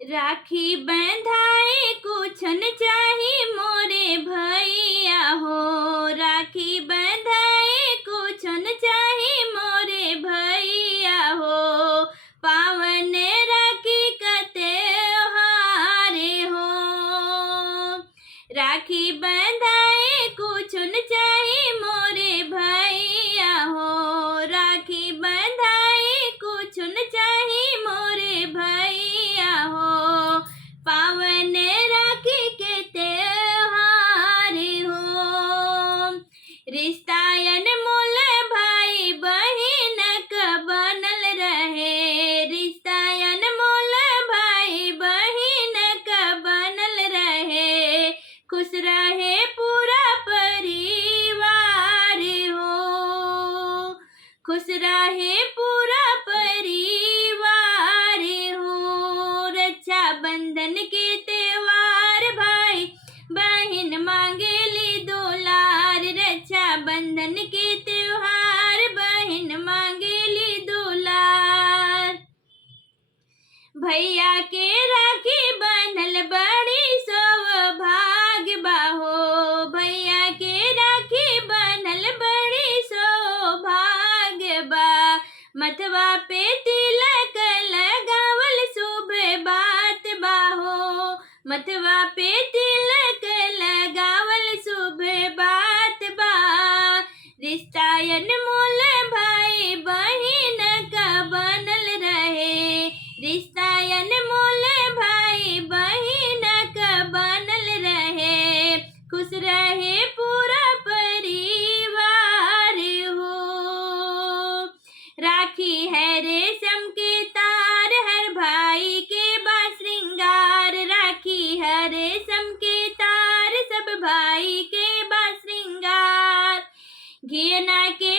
राखी बंधाए कुछ न चाही मोरे भैया हो। राखी बंधाए कुछ न चाही मोरे भैया हो। पावन राखी का त्योहार हो। राखी बंधाए कुछ न चाही मोरे भैया हो। राखी बंधाए कुछ न चाही मोरे भैया हो। पावन राखी के त्योहार हो। रिश्ता अनमोल भाई बहिन का बनल रहे। रिश्ता अनमोल भाई बहिन का बनल रहे। खुश रहे पूरा परिवार हो। खुश रहे पूरा परिवार हो। रक्षाबंधन के त्योहार भाई बहन मांगेली दुलार। रक्षाबंधन के त्योहार बहन मांगेली दुलार। भैया के राखी बंधल बड़ी सौभाग्य बा हो। भैया के राखी बंधल बड़ी सौभाग्य बा। मथवा पे तिलक लगावल शुभ बात बा हो। मथवा पे तिलक लगावल शुभ बात बा। रिश्ता अनमोल भाई बहिन का बनल रहे। रिश्ता अनमोल भाई बहिन का बनल रहे। खुश रहे पूरा परिवार हो। राखी है रेशम के तार हर भाई के बा श्रृंगार। राखी है रेशम के तार सब भाई के बा श्रृंगार। घियना के